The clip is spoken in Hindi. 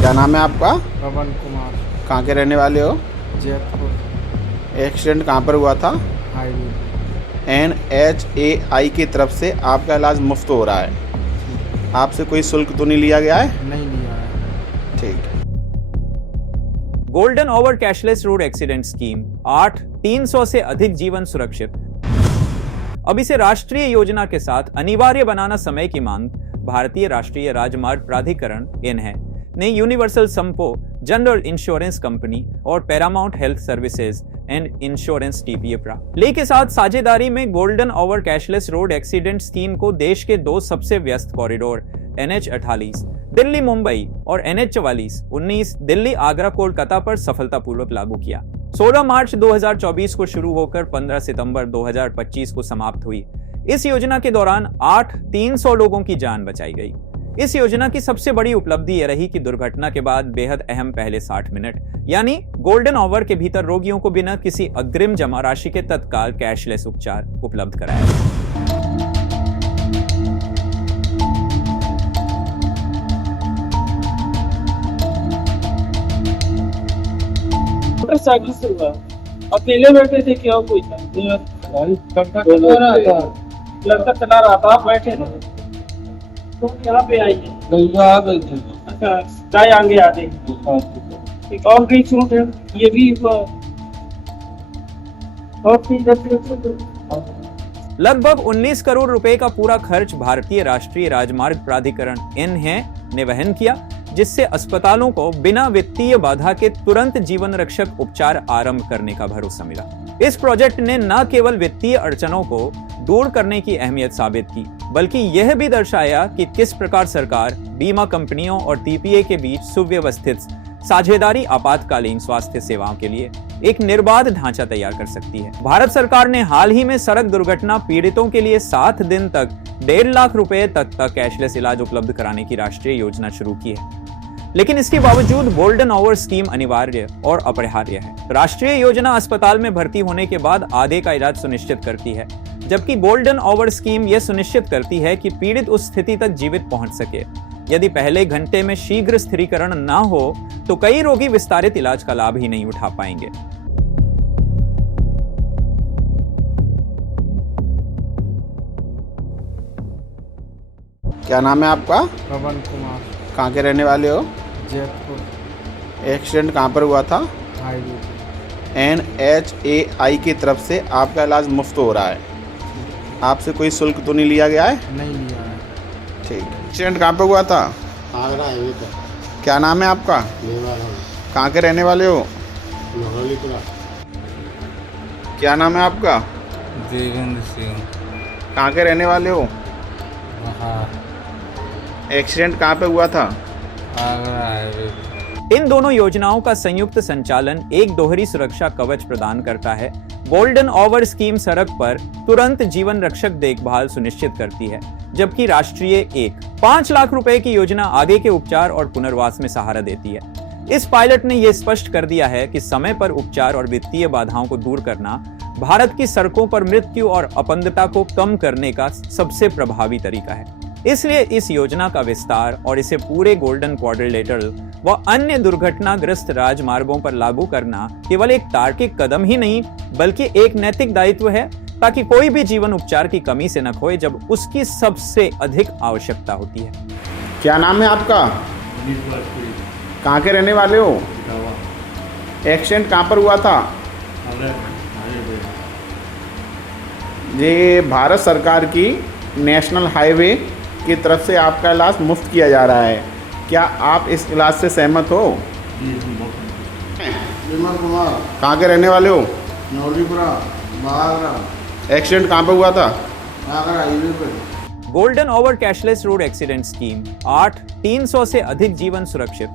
क्या नाम है आपका? पवन कुमार। कहाँ के रहने वाले हो? जयपुर। एक्सीडेंट कहाँ पर हुआ था? हाईवे। NHAI की तरफ से आपका इलाज मुफ्त हो रहा है। आपसे कोई शुल्क तो नहीं लिया गया है? नहीं लिया है। ठीक। Golden hour cashless road accident scheme 300 से अधिक जीवन सुरक्षित। अब इसे राष्ट्रीय योजना के साथ अनिवार्य बनाना समय की मांग भारतीय राष्ट्रीय राजमार्ग प्राधिकरण ने यूनिवर्सल संपो, जनरल इंश्योरेंस कंपनी और Paramount health services and insurance TPA के साथ साझेदारी में golden hour cashless road accident scheme को देश के दो सबसे व्यस्त कॉरिडोर NH48 दिल्ली मुंबई और NH44 19 दिल्ली आगरा कोलकाता पर सफलतापूर्वक लागू किया। 16 मार्च 2024 को शुरू होकर 15 सितंबर 2025 को समाप्त हुई। इस योजना के दौरान 300 लोगों की जान बचाई गई। इस योजना की सबसे बड़ी उपलब्धि यह रही कि दुर्घटना के बाद बेहद अहम पहले 60 मिनट यानी गोल्डन आवर के भीतर रोगियों को बिना किसी अग्रिम जमा राशि के तत्काल कैशलेस उपचार उपलब्ध कराया। मोटरसाइकिल से हुआ, अकेले बैठे थे क्या? कोई लड़का चला रहा था, आप बैठे थे तो यहाँ पे आई है। आ गई थी। अच्छा, गाय आगे आ गई। एक और भी चोट है, ये भी और भी लगभग 19 करोड़ रुपए का पूरा खर्च भारतीय राष्ट्रीय राजमार्ग प्राधिकरण ने वहन किया, जिससे अस्पतालों को बिना वित्तीय बाधा के तुरंत जीवन रक्षक उपचार आरंभ करने का भरोसा मिला। इस प्रोजेक्ट ने न केवल वित्तीय अड़चनों को दूर करने की अहमियत साबित की, बल्कि यह भी दर्शाया कि किस प्रकार सरकार, बीमा कंपनियों और TPA के बीच सुव्यवस्थित साझेदारी आपातकालीन स्वास्थ्य सेवाओं के लिए एक निर्बाध ढांचा तैयार कर सकती है। भारत सरकार ने हाल ही में सड़क दुर्घटना पीड़ितों के लिए 7 दिन तक 1.5 लाख रुपए तक का कैशलेस इलाज उपलब्ध कराने की राष्ट्रीय योजना शुरू की है। लेकिन इसके बावजूद गोल्डन आवर स्कीम अनिवार्य और अपरिहार्य है। राष्ट्रीय योजना अस्पताल में भर्ती होने के बाद आधे का इलाज सुनिश्चित करती है, जबकि गोल्डन आवर स्कीम यह सुनिश्चित करती है कि पीड़ित उस स्थिति तक जीवित पहुंच सके। यदि पहले घंटे में शीघ्र स्थिरीकरण न हो तो कई रोगी विस्तारित इलाज का लाभ ही नहीं उठा पाएंगे। क्या नाम है आपका? पवन कुमार। कहाँ के रहने वाले हो? जयपुर। एक्सीडेंट कहाँ पर हुआ था? हाईवे। NHAI की तरफ से आपका इलाज मुफ्त हो रहा है। आपसे कोई शुल्क तो नहीं लिया गया है? नहीं लिया है। ठीक। एक्सीडेंट कहाँ पर हुआ था? आगरा हाईवे पर। क्या नाम है आपका? कहाँ के रहने वाले हो? मोहालीपुरा। क्या नाम है आपका? देवेंद्र सिंह। कहाँ के रहने वाले हो? एक्सीडेंट कहाँ पे हुआ था? आगरा हाईवे। इन दोनों योजनाओं का संयुक्त संचालन एक दोहरी सुरक्षा कवच प्रदान करता है। गोल्डन आवर स्कीम सड़क पर तुरंत जीवन रक्षक देखभाल सुनिश्चित करती है, जबकि राष्ट्रीय 5 लाख रुपए की योजना आगे के उपचार और पुनर्वास में सहारा देती है। इस पायलट ने यह स्पष्ट कर दिया है कि समय पर उपचार और वित्तीय बाधाओं को दूर करना भारत की सड़कों पर मृत्यु और अपंगता को कम करने का सबसे प्रभावी तरीका है। इसलिए इस योजना का विस्तार और इसे पूरे गोल्डन क्वाड्रिलेटरल व अन्य दुर्घटनाग्रस्त राजमार्गों पर लागू करना केवल एक तार्किक कदम ही नहीं, बल्कि एक नैतिक दायित्व है, ताकि कोई भी जीवन उपचार की कमी से न खोए जब उसकी सबसे अधिक आवश्यकता होती है। क्या नाम है आपका? कहाँ के रहने वाले हो? एक्सीडेंट कहाँ पर हुआ था? ये भारत सरकार की नेशनल हाईवे की तरफ से आपका इलाज मुफ्त किया जा रहा है। क्या आप इस इलाज से सहमत हो? विमल कुमार। कहाँ के रहने वाले हो? मोहालीपुरा। आगरा। एक्सीडेंट कहाँ पर हुआ था? आगरा हाईवे पर। Golden hour cashless road accident scheme 300 से अधिक जीवन सुरक्षित।